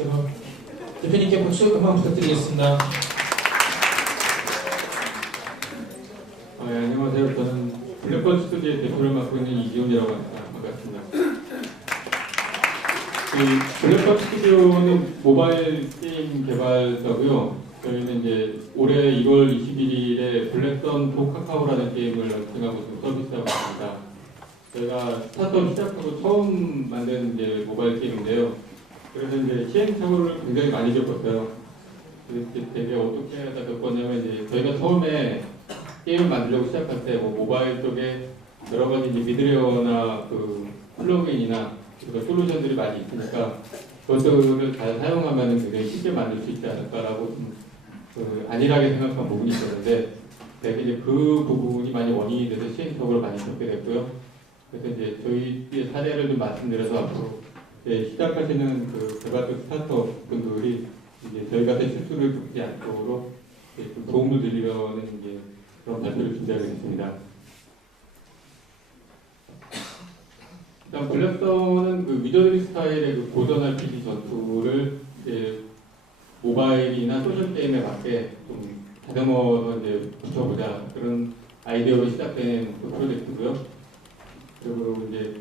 제가 대표님께 박수 한번 부탁드리겠습니다. 네, 안녕하세요. 저는 블랙번 스튜디오의 대표를 맡고 있는 이지훈이라고 합니다. 반갑습니다. 블랙번 스튜디오는 모바일 게임 개발자고요. 저희는 이제 올해 1월 21일에 블랙선 도 카카오라는 게임을 런칭하고 지금 서비스하고 있습니다. 저희가 스타트업 시작하고 처음 만든 이제 모바일 게임인데요. 그래서 이제 시행착오를 굉장히 많이 겪었어요. 되게 어떻게 하다 겪었냐면 이제 저희가 처음에 게임 만들려고 시작할 때 모바일 쪽에 여러 가지 이제 미드웨어나 그 플러그인이나 그 솔루션들이 많이 있으니까 그것들을 잘 사용하면 굉장히 쉽게 만들 수 있지 않을까라고 좀 안일하게 생각한 부분이 있었는데 되게 이제 그 부분이 많이 원인이 돼서 시행착오를 많이 겪게 됐고요. 그래서 이제 저희의 사례를 좀 말씀드려서 앞으로 시작하시는 그 개발자 스타트업 분들이 이제 저희 같은 실수를 겪지 않도록 좀 도움을 드리려는 이제 그런 발표를 준비하겠습니다. 일단 블랙선은 그 위저드리 스타일의 그 고전 RPG 전투를 이제 모바일이나 소셜 게임에 맞게 좀 다듬어서 이제 붙여보자 그런 아이디어로 시작된 그 프로젝트고요. 그리고 이제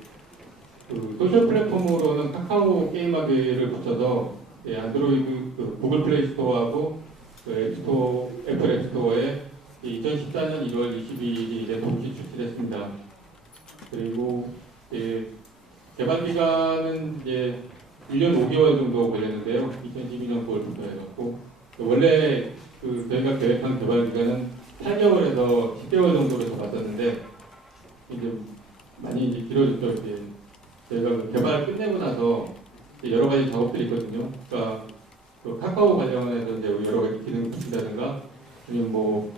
그 소셜 플랫폼으로는 카카오 게임하기를 붙여서 안드로이드 그 구글 플레이 스토어하고 그 앱스토어, 애플 앱스토어에 2014년 1월 22일에 동시 출시했습니다. 그리고 개발 기간은 이제 1년 5개월 정도 걸렸는데요. 2012년 9월부터 해갖고 원래 그 저희가 계획한 개발 기간은 8개월에서 10개월 정도로 잡았었는데 이제 많이 이제 길어졌죠. 이제 저희가 그 개발 끝내고 나서 여러 가지 작업들이 있거든요. 그러니까 그 카카오 관련해서 이제 여러 가지 기능 붙인다든가 아니면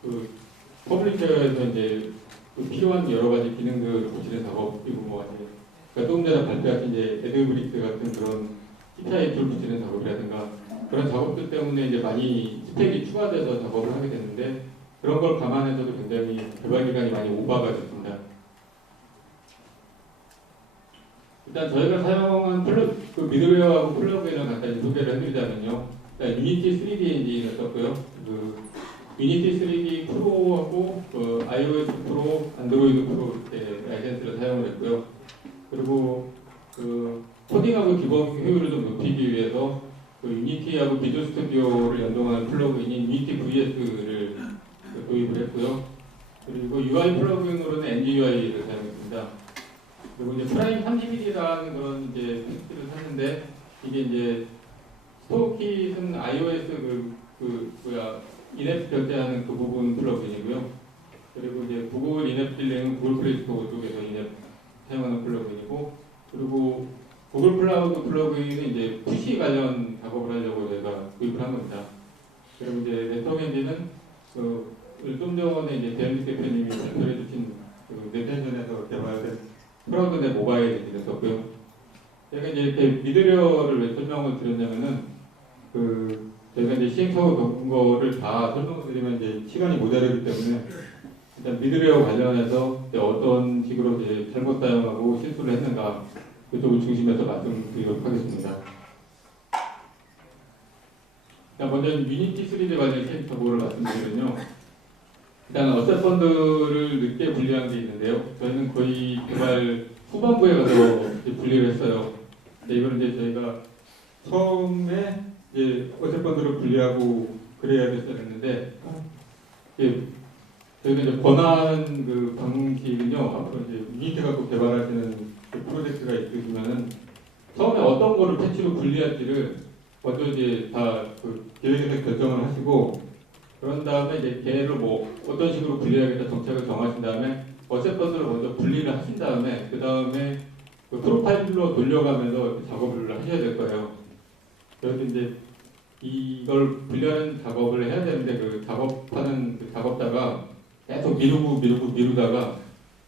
그 퍼블리셔에서 이제 그 필요한 여러 가지 기능들 고치는 작업 그리고 그러니까 조금 전에 발표하신 이제 에드브릭스 같은 그런 CPI 툴 붙이는 작업이라든가 그런 작업들 때문에 이제 많이 스펙이 추가돼서 작업을 하게 됐는데 그런 걸 감안해서도 굉장히 개발 기간이 많이 오버가 됐습니다. 일단 저희가 사용한 그 미드웨어하고 플러그인을 간단히 소개를 해드리자면요. 일단 유니티 3D 엔진을 썼고요. 그 유니티 3D 프로하고 그 iOS 프로, 안드로이드 프로 이렇게 라이센스를 사용을 했고요. 그리고 그 코딩하고 디버깅 효율을 좀 높이기 위해서 그 유니티하고 비주얼 스튜디오를 연동한 플러그인인 유니티 VS를 도입을 했고요. 그리고 UI 플러그인으로는 NGUI를 사용했습니다. 그리고 이제 프라임 31이라는 그런 이제 팩트를 샀는데 이게 이제 스토어킷은 iOS 인앱 결제하는 그 부분 플러그인이고요. 그리고 이제 구글 인앱 딜링은 구글 플레이 스토어 쪽에서 인앱 사용하는 플러그인이고, 그리고 구글 클라우드 플러그인은 이제 PC 관련 작업을 하려고 저희가 구입을 한 겁니다. 그리고 이제 네트워크 엔진은 좀 전에 이제 대현직 대표님이 발표해 주신 그 넷텐션에서 개발된 클라우드넷 모바일 엔진을 썼고요. 제가 이제 이렇게 미드웨어를 왜 설명을 드렸냐면은 저희가 이제 시행착오 겪은 거를 다 설명을 드리면 이제 시간이 모자르기 때문에 일단 미드웨어 관련해서 이제 어떤 식으로 이제 잘못 사용하고 실수를 했는가 그쪽을 중심해서 말씀드리도록 하겠습니다. 일단 먼저 유니티 3D 관련 시행착오를 말씀드리면요. 일단 어셋 펀드를 늦게 분리한 게 있는데요. 저희는 거의 개발 후반부에 가서 이제 분리를 했어요. 이거는 이제 저희가 처음에 이제 어셋 펀드를 분리하고 그래야 됐었는데 저희가 이제 권한 그 방식은요. 앞으로 이제 유니티 갖고 개발하시는 그 프로젝트가 있으시면은 처음에 어떤 거를 패치로 분리할지를 먼저 이제 다 그 계획에서 결정을 하시고 그런 다음에 이제 걔를 어떤 식으로 분리하겠다 정책을 정하신 다음에 어셋 펀드를 먼저 분리를 하신 다음에 그 다음에 그 프로파일로 돌려가면서 작업을 하셔야 될 거예요. 그래서 이제 이걸 분리하는 작업을 해야 되는데 그 작업하는 그 작업자가 계속 미루다가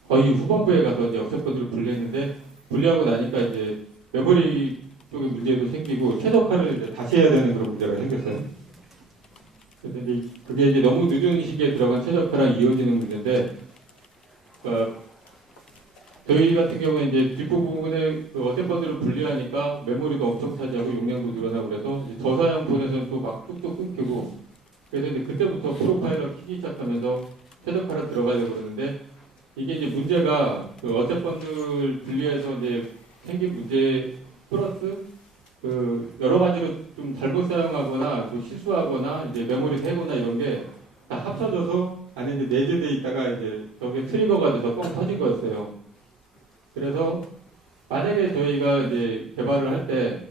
거의 후반부에 가서 이제 어셋 펀드를 분리했는데 분리하고 나니까 이제 메모리 쪽에 문제도 생기고 최적화를 이제 다시 해야 되는 그런 문제가 생겼어요. 그래서 이제 그게 이제 너무 늦은 시기에 들어간 최적화랑 이어지는 문제인데, 그러니까 저희 같은 경우는 이제 뒷부분에 그 어셈버들을 분리하니까 메모리도 엄청 차지하고 용량도 늘어나고 그래서 이제 저사양폰에서는 또 막 뚝뚝 끊기고 그래서 이제 그때부터 프로파일러 키기 시작하면서 최적화로 들어가려고 그러는데 이게 이제 문제가 그 어셈버들 분리해서 이제 생긴 문제 플러스 그 여러 가지로 좀 잘못 사용하거나 또 실수하거나 이제 메모리 세거나 이런 게 다 합쳐져서 안에 이제 내재돼 있다가 이제 저게 트리거가 돼서 뻥 터진 거였어요. 그래서 만약에 저희가 이제 개발을 할 때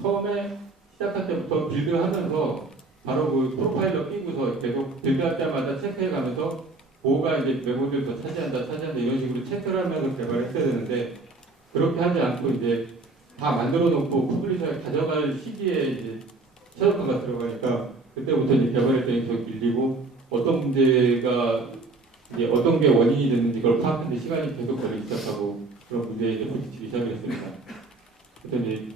처음에 시작할 때부터 빌드하면서 바로 그 프로파일러 끼고서 계속 빌드할 때마다 체크해가면서 뭐가 이제 메모리를 더 차지한다 이런 식으로 체크를 하면서 개발했어야 되는데 그렇게 하지 않고 이제 다 만들어 놓고 퍼블리셔에 가져갈 시기에 이제 최적화가 들어가니까 그때부터 이제 개발 일정이 더 밀리고 어떤 문제가 이제 어떤 게 원인이 됐는지 그걸 파악하는데 시간이 계속 걸리기 시작하고 그런 문제에 이제 부딪히기 시작을 했습니다. 그래서 이제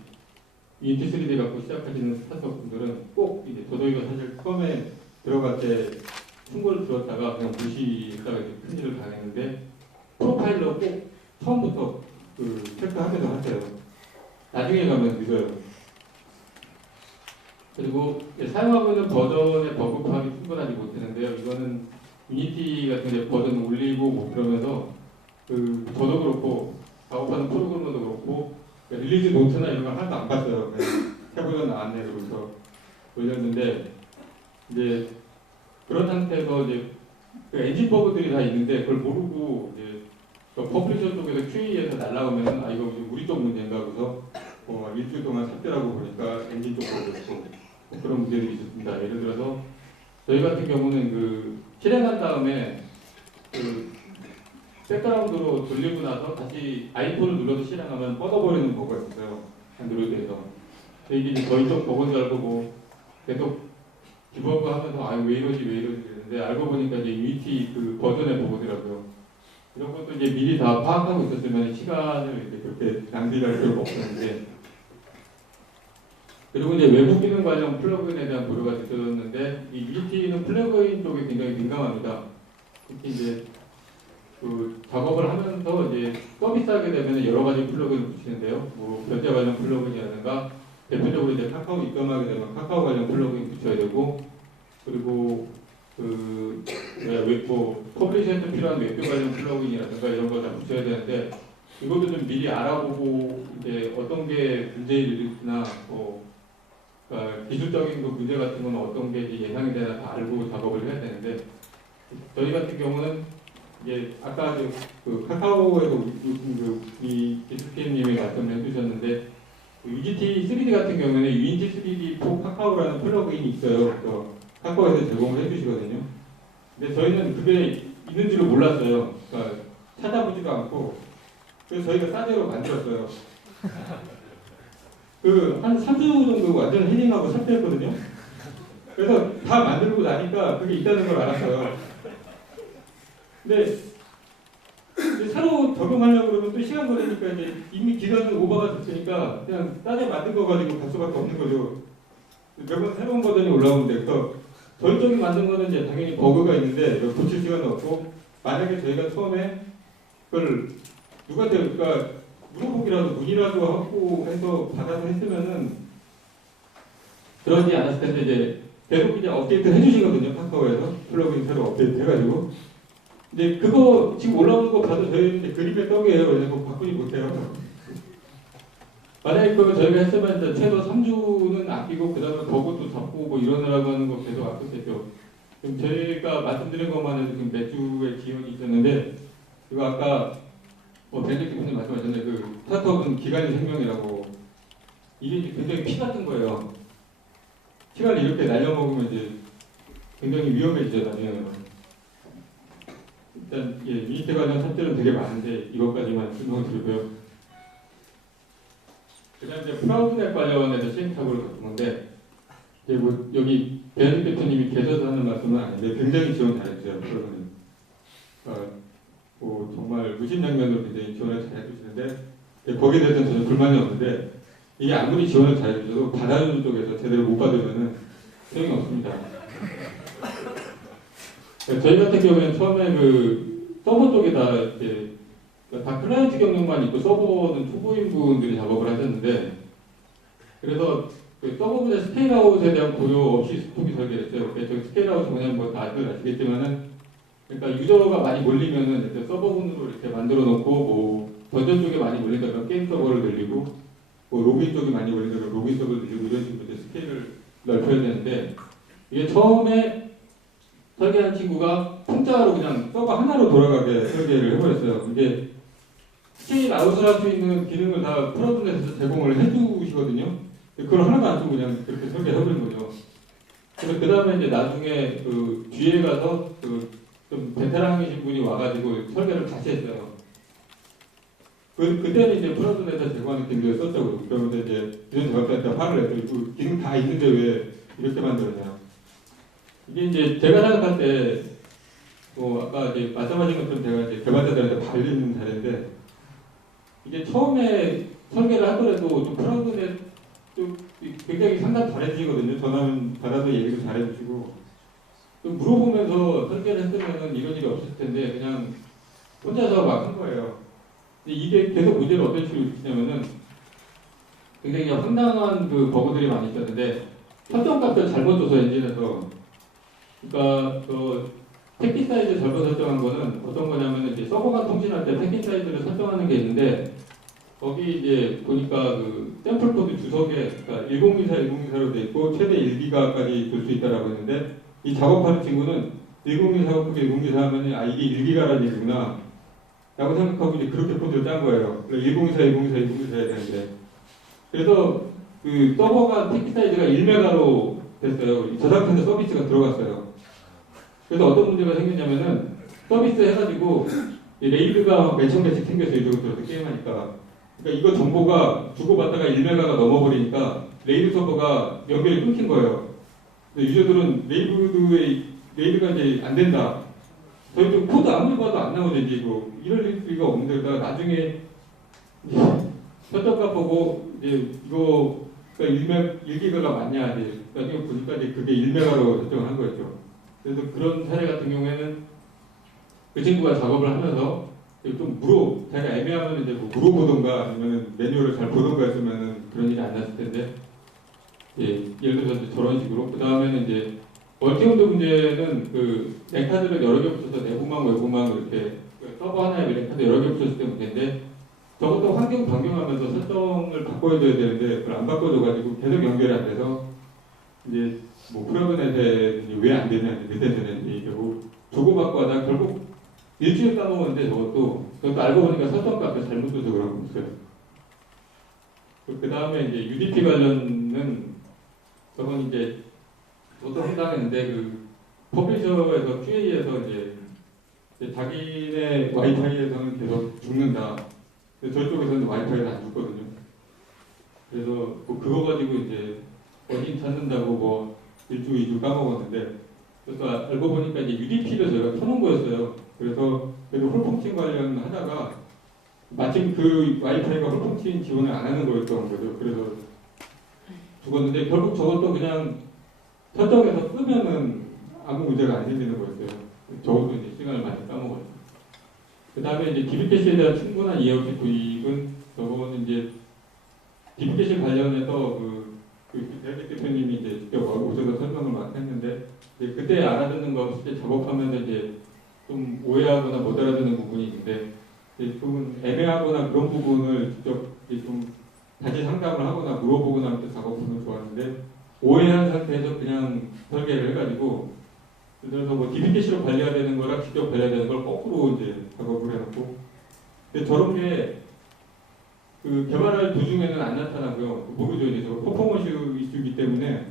유니티 3D 갖고 시작하시는 스타트업 분들은 꼭 이제 저희가 사실 처음에 들어갈 때 충고를 들었다가 그냥 무시했다가 이제 큰일을 당했는데 프로파일러 꼭 처음부터 그 체크하면서 하세요. 나중에 가면 늦어요. 그리고 사용하고 있는 버전의 버그 파악이 충분하지 못했는데요. 이거는 유니티 같은 데 버전 올리고 뭐 그러면서 그 저도 그렇고 작업하는 프로그래머도 그렇고 릴리즈 노트나 이런 거 하나도 안 봤어요. 그냥 해보전 나왔네 그러고서 올렸는데 이제 그런 상태에서 이제 그 엔진 버그들이 다 있는데 그걸 모르고 이제 그 퍼블리셔 쪽에서 QA에서 날라오면 아 이거 우리 쪽 문제인가 그래서 일주일 동안 삭제하고 보니까 엔진 쪽 버그였고 그런 문제들이 있었습니다. 예를 들어서 저희 같은 경우는 그 실행한 다음에 그 백그라운드로 돌리고 나서 다시 아이폰을 눌러서 실행하면 뻗어버리는 버그가 있어요. 안드로이드에서. 이게 이제 저희 쪽 버그인 줄 알고 뭐 계속 디버그 하면서 아 왜 이러지 그랬는데 알고 보니까 이제 유니티 그 버전의 버그더라고요. 이런 것도 이제 미리 다 파악하고 있었으면 시간을 이제 그렇게 낭비할 필요가 없었는데 그리고 이제 외부 기능 관련 플러그인에 대한 고려가 있었는데 이 유니티는 플러그인 쪽에 굉장히 민감합니다. 특히 이제 그 작업을 하면서 이제 서비스하게 되면 여러 가지 플러그인을 붙이는데요. 뭐 결제 관련 플러그인이라든가 대표적으로 이제 카카오 입점하게 되면 카카오 관련 플러그인 붙여야 되고 그리고 뭐 퍼블리셔에서 필요한 웹 관련 플러그인이라든가 이런 거 다 붙여야 되는데 이것도 좀 미리 알아보고 이제 어떤 게 문제를 일으키나 그러니까 기술적인 그 문제 같은 건 어떤 게 예상이 되나 다 알고 작업을 해야 되는데 저희 같은 경우는 이제 아까 그 카카오에서 이 기술팀님이 말씀을 해주셨는데 UGT 3D 같은 경우에는 유니티 3D 포 카카오라는 플러그인이 있어요. 그래서 카카오에서 제공을 해주시거든요. 근데 저희는 그게 있는 줄을 몰랐어요. 그러니까 찾아보지도 않고 그래서 저희가 싸대로 만들었어요. 그 한 3주 정도 완전 헤딩하고 삭제했거든요. 그래서 다 만들고 나니까 그게 있다는 걸 알았어요. 근데 새로 적용하려고 그러면 또 시간 걸리니까 이제 이미 기간은 오버가 됐으니까 그냥 싸게 만든 거 가지고 갈 수밖에 없는 거죠. 매번 새로운 버전이 올라오는데 그래서 저희 쪽이 만든 거는 이제 당연히 버그가 있는데 고칠 시간은 없고 만약에 저희가 처음에 그걸 누구한테 그러니까 물어보기라도 문의라도 하고 해서 받아서 했으면은 그러지 않았을 텐데 이제 계속 이제 업데이트 해주시거든요. 카카오에서 플러그인 새로 업데이트 해가지고 근데 그거 지금 올라오는 거 봐도 저희 이제 그림의 떡이에요. 그래서 그거 바꾸지 못해요. 만약에 그거 저희가 했으면 이제 최소 3주는 아끼고 그 다음에 버그도 잡고 뭐 이러느라고 하는 거 계속 아꼈겠죠. 지금 저희가 말씀드린 것만 해도 지금 몇 주의 지연이 있었는데 이거 아까 벤저님 분이 말씀하셨는데 그 스타트업은 기간이 생명이라고 이게 굉장히 피 같은 거예요. 시간을 이렇게 날려먹으면 이제 굉장히 위험해지죠 나중에는. 일단 유니티 관련 삽질은 되게 많은데 이것까지만 설명드리고요. 그다음 이제 프라우드넷 관련해서 시행착오를 겪은 건데 이제 뭐 여기 배현익 대표님이 계셔서 하는 말씀은 아닌데 굉장히 지원 잘해주세요. 프로그램. 뭐 정말 무심장면으로 굉장히 지원을 잘해주시는데 거기에 대해서는 전혀 불만이 없는데 이게 아무리 지원을 잘해주셔도 받아주는 쪽에서 제대로 못 받으면은 소용이 없습니다. 저희 같은 경우에는 처음에 그 서버 쪽에다 이제 그러니까 다 클라이언트 경력만 있고 서버는 초보인 분들이 작업을 하셨는데 그래서 그 서버보다 스케일아웃에 대한 고려 없이 스톡이 설계했어요. 그래서 스케일아웃이 뭐냐면 뭐 다들 아시겠지만은 그러니까 유저가 많이 몰리면은 이렇게 서버분으로 이렇게 만들어 놓고 뭐 던전 쪽에 많이 몰린다 그러면 게임 서버를 늘리고 뭐 로그인 쪽이 많이 몰린다 그러면 로그인 서버를 늘리고 이런 식으로 이제 스케일을 넓혀야 되는데 이게 처음에 설계한 친구가 통짜로 그냥 서버 하나로 돌아가게 설계를 해버렸어요. 이게 스케일 아웃을 할 수 있는 기능을 다 프로그램에서 제공을 해주시거든요. 그걸 하나도 안 쓰고 그냥 그렇게 설계해버린 거죠. 그래서 그 다음에 이제 나중에 그 뒤에 가서 그 좀 베테랑이신 분이 와가지고 설계를 다시 했어요. 그때는 이제 프로그램에서 제공하는 기능을 썼죠. 그러면서 이제 이런 작업자한테 화를 냈죠. 그 기능 다 있는데 왜 이렇게 만들었냐. 이게 이제 제가 생각할 때, 뭐 아까 이제 말씀하신 것처럼 제가 이제 개발자들한테 발리는 사례인데, 이게 처음에 설계를 하더라도 좀 프로그램에 좀 굉장히 상담 잘해주시거든요. 전화 받아서 얘기도 잘해주시고, 좀 물어보면서 설계를 했으면은 이런 일이 없을 텐데, 그냥 혼자서 막 한 거예요. 근데 이게 계속 문제를 어떤 식으로 있냐면은, 굉장히 황당한 그 버그들이 많이 있었는데, 설정값을 잘못 줘서 엔진에서 그러니까 그 패킷 사이즈 잘못 설정한 거는 어떤 거냐면 이제 서버가 통신할 때 패킷 사이즈를 설정하는 게 있는데 거기 이제 보니까 그 샘플 코드 주석에 그러니까 1024로 돼 있고 최대 1기가까지 줄 수 있다라고 했는데 이 작업하는 친구는 1024가 1024 하면 아 이게 1기가라는 얘기구나 라고 생각하고 이제 그렇게 코드를 짠 거예요. 1024 해야 되는데 그래서 그 서버가 패킷 사이즈가 1메가로 됐어요. 저 상태에서 서비스가 들어갔어요. 그래서 어떤 문제가 생겼냐면은 서비스 해가지고 레이드가 몇천 개씩 생겼어요. 이쪽으로 게임하니까. 그러니까 이거 정보가 주고받다가 1메가가 넘어버리니까 레이드 서버가 연결이 끊긴 거예요. 근데 유저들은 레이드가 이제 안 된다. 저희 좀 코드 아무리 봐도 안 나오죠. 이거 이럴 리가 없는데 그러다가 나중에 설정값 보고 이제 이거 그러니까 1기가가 맞냐 이제 나중에 보니까 이제 그게 1메가로 설정을 한 거였죠. 그래서 그런 사례 같은 경우에는 그 친구가 작업을 하면서 좀 자기가 애매하면 이제 뭐 물어보던가 아니면 매뉴얼을 잘 보던가 했으면 그런 일이 안 났을 텐데, 예, 예를 들어서 이제 저런 식으로. 그 다음에는 이제 멀티홈드 문제는 그 랜카드를 여러 개 붙여서 내부망, 외부망 이렇게 서버 하나에 랜카드 여러 개 붙였을 때 문제인데, 저것도 환경 변경하면서 설정을 바꿔줘야 되는데, 그걸 안 바꿔줘가지고 계속 연결이 안 돼서, 이제 뭐 프로그램에 왜 안 되냐, 늦게 되는지 얘기하고, 주고받고 하다 결국 일주일 까먹었는데 저것도 알고 보니까 설정값을 잘못 줘서 그런 거 있어요. 그 다음에 이제 UDP 관련은 저건 이제 저도 황당했는데 그 퍼블리셔에서 QA에서 이제 자기네 와이파이에서는 계속 죽는다. 근데 저쪽에서는 와이파이를 안 죽거든요. 그래서 뭐 그거 가지고 이제 어딘 찾는다고 뭐 1주, 2주 까먹었는데 그래서 알고 보니까 이제 UDP를 저희가 켜놓은 거였어요. 그래서 홀풍칭 관련하다가 마침 그 와이파이가 홀풍칭 지원을 안 하는 거였던 거죠. 그래서 죽었는데 결국 저것도 그냥 설정해서 쓰면은 아무 문제가 안 생기는 거였어요. 저것도 이제 시간을 많이 까먹었죠. 그 다음에 이제 DB캐시에 대한 충분한 이해 없이 구입은 저거는 이제 DB캐시 관련해서 대학교 대표님이 이제 직접 오셔서 설명을 막 했는데 그때 알아듣는 거 실제 작업하면서 이제 좀 오해하거나 못 알아듣는 부분이 있는데 좀 애매하거나 그런 부분을 직접 좀 다시 상담을 하거나 물어보거나 할 때 작업하면 좋았는데 오해한 상태에서 그냥 설계를 해가지고 그래서 뭐 DB캐시로 관리해야 되는 거랑 직접 관리해야 되는 걸 거꾸로 이제 작업을 해놓고 근데 저런 게 그 개발할 도중에는 안 나타나고요. 모르죠. 이제 저 퍼포먼스 이슈이기 때문에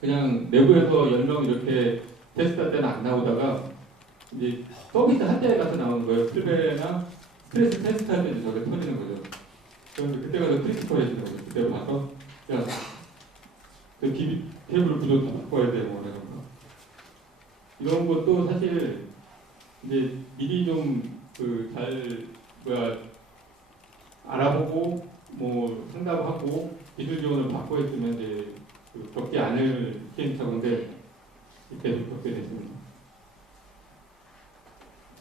그냥 내부에서 10명 이렇게 테스트할 때는 안 나오다가 이제 서비스 할 때 가서 나오는 거예요. 필베나 스트레스 테스트 할 때 저게 터지는 거죠. 그런데 그때 가서 크리티컬 해주는 거죠. 그때 봐서 야, 그 DB 테이블 구조 다 바꿔야 돼 뭐 이런 거. 이런 것도 사실 이제 미리 좀 알아보고 뭐 상담하고 기술 지원을 받고 했으면 이제 겪지 않을 시행착오인데 계속 겪게 됐습니다.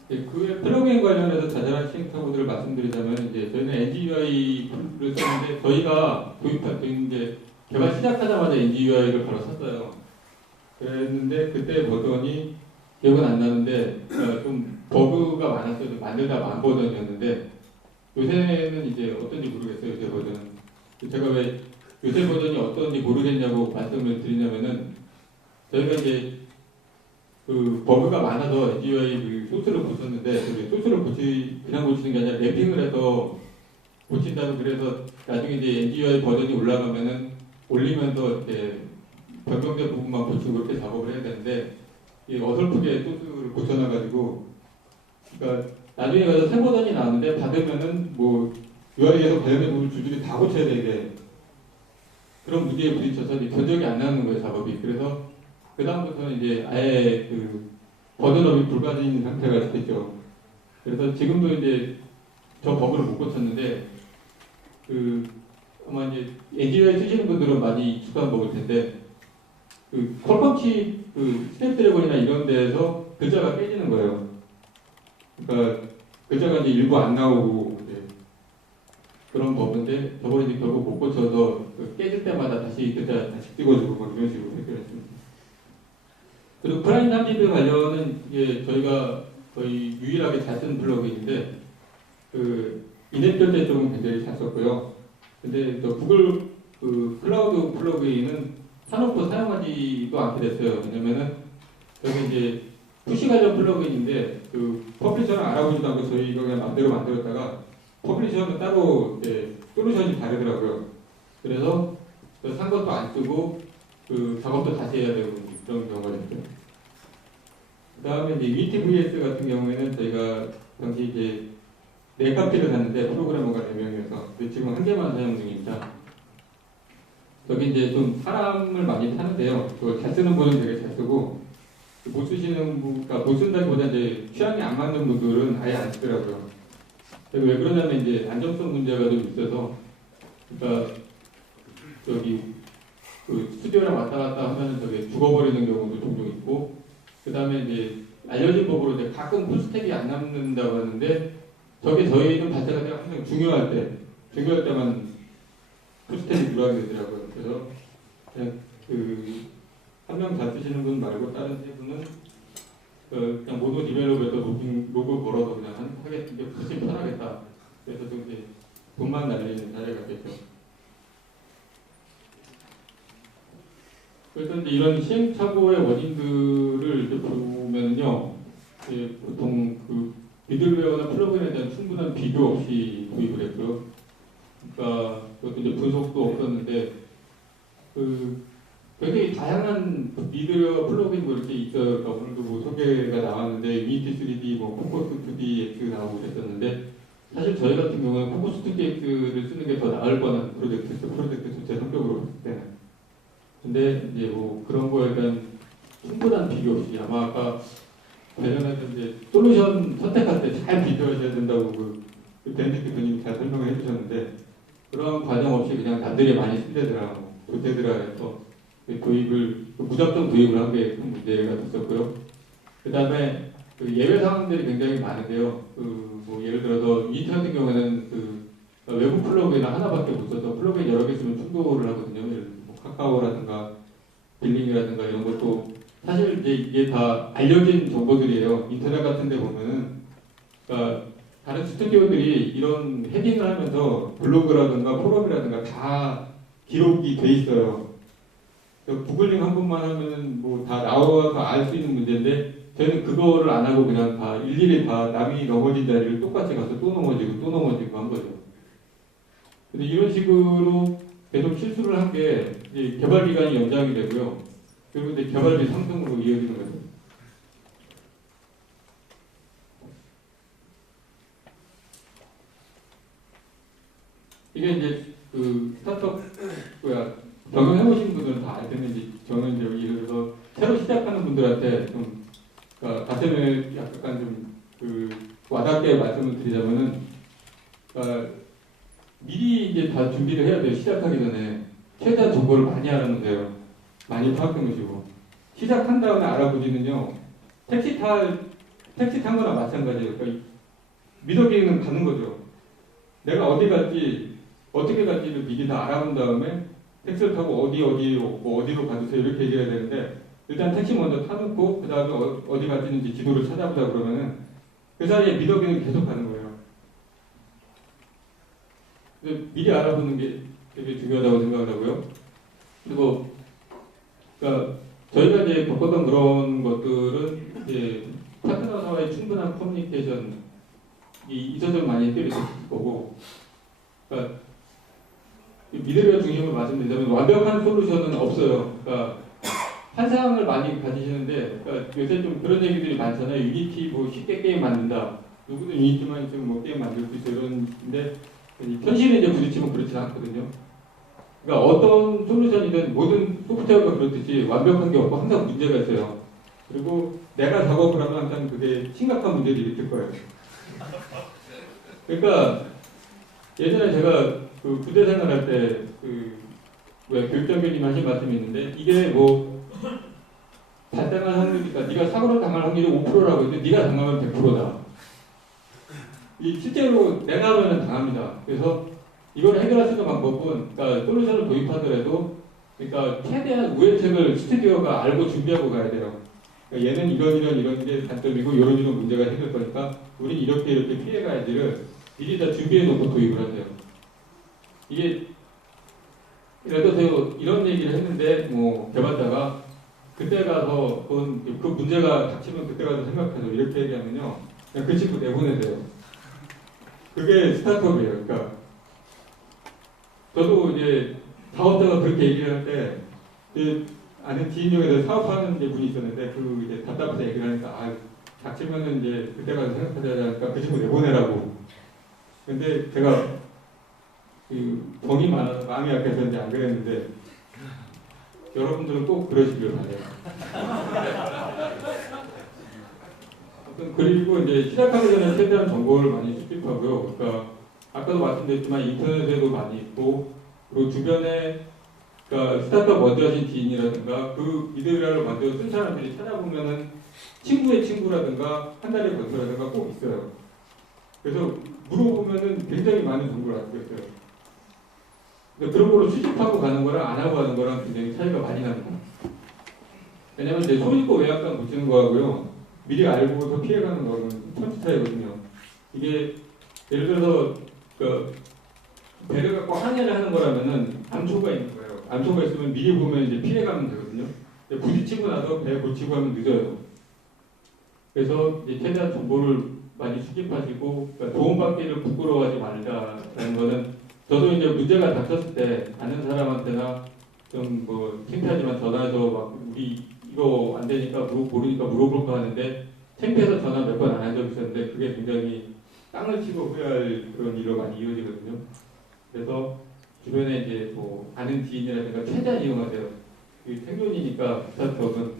그 플러그인 관련해서 자잘한 시행착오들을 말씀드리자면 이제 저희는 NGUI를 쓰는데 저희가 이제 개발 시작하자마자 NGUI를 바로 샀어요. 그랬는데 그때 버전이 기억은 안 나는데 좀 버그가 많았어요. 만들다 만 버전이었는데 요새는 이제 어떤지 모르겠어요. 요새 버전은 제가 왜 요새 버전이 어떤지 모르겠냐고 말씀을 드리냐면은 저희가 이제 그 버그가 많아서 NGUI 그 소스를 고쳤는데 그 소스를 그냥 고치는 게 아니라 랩핑을 해서 고친다고 그래서 나중에 이제 NGUI 버전이 올리면서 이렇게 변경된 부분만 고치고 그렇게 작업을 해야 되는데 이 어설프게 소스를 고쳐놔가지고 그러니까 나중에 가서 새 버전이 나왔는데 받으면은 뭐 UI에서 관련된 부분을 줄줄이 다 고쳐야 되게 그런 문제에 부딪혀서 이제 견적이 안 나오는 거예요 작업이. 그래서 그 다음부터는 이제 아예 그 버전업이 불가능인 상태가 됐죠. 그래서 지금도 이제 저 버그를 못 고쳤는데 그 아마 이제 NGUI 쓰시는 분들은 많이 익숙한 버그일 텐데 그 퀄컴치 그 스냅드래곤이나 이런 데에서 글자가 깨지는 거예요. 그러니까 글자가 이제 일부 안 나오고 이제 그런 버그인데 저걸 이제 결국 못 고쳐서 그 깨질 때마다 다시 글자 다시 찍어주고 뭐 이런 식으로 해결했습니다. 그리고 프라임 30일 관련은 이게 저희가 거의 유일하게 잘 쓰는 플러그인인데 그 인앱 결제 쪽은 굉장히 잘 썼고요. 근데 저 구글 그 클라우드 플러그인은 사놓고 사용하지도 않게 됐어요. 왜냐면은 여기 이제 푸시 관련 플러그인인데 그 퍼블리셔는 알아보지도 않고 저희가 그냥 마음대로 만들었다가 퍼블리셔는 따로 이제 솔루션이 다르더라고요. 그래서 산 것도 안 쓰고 그 작업도 다시 해야 되고 그런 경우가 있죠. 그 다음에 이제 유니티 VS 같은 경우에는 저희가 당시 이제 4카피를 샀는데 프로그래머가 4명이어서 지금 한 개만 사용 중입니다. 저기 이제 좀 사람을 많이 타는데요. 그걸 잘 쓰는 분은 되게 잘 쓰고 못 쓰시는 분, 그러니까 못 쓴다기보다 이제 취향이 안 맞는 분들은 아예 안 쓰더라고요. 왜 그러냐면 이제 안정성 문제가 좀 있어서 그러니까 저기 그 스튜디오랑 왔다 갔다 하면 저게 죽어버리는 경우도 종종 있고 그 다음에 이제 알려진 법으로 이제 가끔 풀스택이 안 남는다고 하는데 저게 저희는 발사가 항상 중요할 때만 풀스택이 들어가게 되더라고요. 그래서 그냥 그 한 명 잘 쓰시는 분 말고 다른 세 분은 그냥 모두 디벨롭에서 로그 걸어서 그냥 하겠는 게 훨씬 편하겠다. 그래서 좀 이제 돈만 날리는 사례가 됐죠. 그래서 이제 이런 시행착오의 원인들을 이제 보면요, 보통 그 미들웨어나 플러그인에 대한 충분한 비교 없이 도입을 했고요. 그러니까 그것도 이제 분석도 없었는데 그 굉장히 다양한 미들웨어 플러그인 뭐 이렇게 있어요. 그러니까 오늘도 뭐 소개가 나왔는데 유니티 3D, 뭐 포커스 2DX 나오고 그랬었는데 사실 저희 같은 경우는 포커스 2DX를 쓰는 게 더 나을 뻔한 프로젝트 제 성격으로 봤을 때는. 근데 이제 뭐 그런 거에 대한 충분한 비교 없이 아마 아까 관련해서 이제 솔루션 선택할 때 잘 비교하셔야 된다고 그 벤디트 교수님이 잘 설명을 해주셨는데 그런 과정 없이 그냥 남들이 많이 쓴대더라, 좋대더라 해서 도입을 무작정 도입을 한 게 큰 문제가 됐었고요. 그 다음에 그 예외 상황들이 굉장히 많은데요. 뭐 예를 들어서 유니티 같은 경우에는 외부 플러그인 하나밖에 못 써서 플러그인 여러 개 쓰면 충돌을 하거든요. 예를 들어 뭐 카카오라든가 빌링이라든가 이런 것도 사실 이게 다 알려진 정보들이에요. 인터넷 같은 데 보면은 그러니까 다른 스튜디오들이 이런 헤딩을 하면서 블로그라든가 포럼이라든가 다 기록이 돼 있어요. 구글링 한 번만 하면은 뭐 다 나와서 알 수 있는 문제인데 저희는 그거를 안 하고 그냥 다 일일이 다 남이 넘어진 자리를 똑같이 가서 또 넘어지고 한 거죠. 근데 이런 식으로 계속 실수를 한 게 개발 기간이 연장이 되고요. 그리고 이제 개발비 상승으로 이어지는 거죠. 이게 이제 그 스타트업 경영해보신 분들은 다 알 텐데 저는 이제 예를 들어서 새로 시작하는 분들한테 좀 그러니까 가슴을 약간 좀 와닿게 말씀을 드리자면은 그러니까 미리 이제 다 준비를 해야 돼요. 시작하기 전에 최대한 정보를 많이 알아놓으세요. 많이 파악해 놓으시고 시작한 다음에 알아보지는요. 택시 탈 택시 탄 거나 마찬가지예요. 그러니까 미더기는 가는 거죠. 내가 어디 갈지 어떻게 갈지를 미리 다 알아본 다음에 택시를 타고 어디로 가주세요 이렇게 얘기해야 되는데 일단 택시 먼저 타놓고 그 다음에 어디 갈지는 이제 지도를 찾아보자 그러면은 그 사이에 미더기는 계속 가는 거예요. 근데 미리 알아보는 게 되게 중요하다고 생각을 하고요. 그리고 그러니까 저희가 이제 겪었던 그런 것들은 이제 파트너와의 충분한 커뮤니케이션이 있어서 많이 때렸을 거고, 그러니까 미래를 중심으로 말씀드리자면 완벽한 솔루션은 없어요. 그러니까 환상을 많이 가지시는데, 그러니까 요새 좀 그런 얘기들이 많잖아요. 유니티 뭐 쉽게 게임 만든다. 누구든 유니티만 있으면 뭐 게임 만들 수 있어 이런데 현실에 이제 부딪히면 그렇지 않거든요. 그러니까 어떤 솔루션이든 모든 소프트웨어가 그렇듯이 완벽한 게 없고 항상 문제가 있어요. 그리고 내가 작업을 하면 항상 그게 심각한 문제를 일으킬 거예요. 그러니까 예전에 제가 그 부대 생활할 때 교육장교님 하신 말씀이 있는데 이게 뭐 발생할 확률이니까 네가 사고를 당할 확률이 5%라고 했는데 네가 당하면 100%다. 이 실제로 내가 하면 당합니다. 그래서 이걸 해결할 수 있는 방법은 그러니까 솔루션을 도입하더라도 그러니까 최대한 우회책을 스튜디오가 알고 준비하고 가야 돼요. 그러니까 얘는 이런 게 단점이고 이런 문제가 생길 거니까 우린 이렇게 피해가야지를 미리 다 준비해 놓고 도입을 하세요. 이게 예를 들어서 이런 얘기를 했는데 뭐 개발자가 그때 가서 그 문제가 닥치면 그때 가서 생각하죠. 이렇게 얘기하면요. 그냥 그 친구 내보내세요. 그게 스타트업이에요. 그러니까 저도 이제 사업자가 그렇게 얘기를 할 때 아는 지인 중에서 사업하는 분이 있었는데 이제 답답해서 얘기를 하니까 닥치면은 이제 그때 가서 생각하자니까 그 친구 내보내라고. 근데 제가 정이 많아서 마음이 약해서 이제 안 그랬는데 여러분들은 꼭 그러시길 바래요. 그리고 이제 시작하기 전에 최대한 정보를 많이 수집하고요. 그러니까 아까도 말씀드렸지만 인터넷에도 많이 있고 그리고 주변에 그러니까 스타트업 먼저 하신 지인이라든가 그 미드라를 먼저 쓴 사람들이 찾아보면은 친구의 친구라든가 한 달의 건설라든가 꼭 있어요. 그래서 물어보면은 굉장히 많은 정보를 알고 있어요. 그런 거로 수집하고 가는 거랑 안 하고 가는 거랑 굉장히 차이가 많이 납니다. 왜냐면 이제 손 있고 외양간 붙이는 거하고요. 미리 알고서 피해가는 거는 천지 차이거든요. 이게 예를 들어서 배를 갖고 항해를 하는 거라면은 암초가 있는 거예요. 암초가 있으면 미리 보면 이제 피해가면 되거든요. 부딪히고 나서 배 고치고 하면 늦어요. 그래서 이제 최대한 정보를 많이 수집하시고 그러니까 도움받기를 부끄러워하지 말자라는 거는 저도 이제 문제가 닥쳤을 때 아는 사람한테나 좀 뭐 창피하지만 전화해서 막 우리 이거 안 되니까 모르니까 물어볼까 하는데 창피해서 전화 몇 번 안 한 적이 있었는데 그게 굉장히 땅을 치고 후회할 그런 일로 많이 이어지거든요. 그래서 주변에 이제 뭐 아는 지인이라든가 최대한 이용하세요. 생존이니까 스타트업은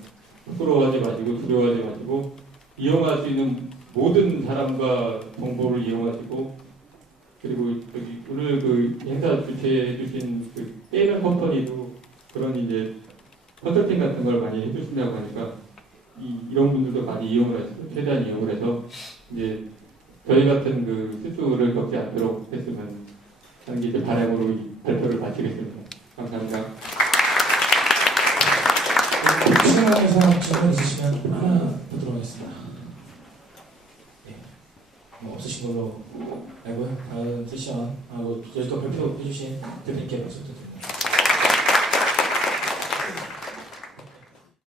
부끄러워하지 마시고 두려워하지 마시고 이용할 수 있는 모든 사람과 정보를 이용하시고 그리고 여기 오늘 그 행사 주최해 주신 그 게임 컴퍼니도 그런 이제 컨설팅 같은 걸 많이 해주신다고 하니까 이런 분들도 많이 이용을 하시고 최대한 이용을 해서 이제 저희 같은 그 실수를 겪지 않도록 했으면 하는 게 이제 바람으로 이 발표를 마치겠습니다. 감사합니다. 추가해서 질문 있으시면 하나 보도록 하겠습니다. 네. 뭐 없으신 걸로 알고요. 다음 세션하고 여기서 발표해 주신 대표님께 박수 부탁드립니다.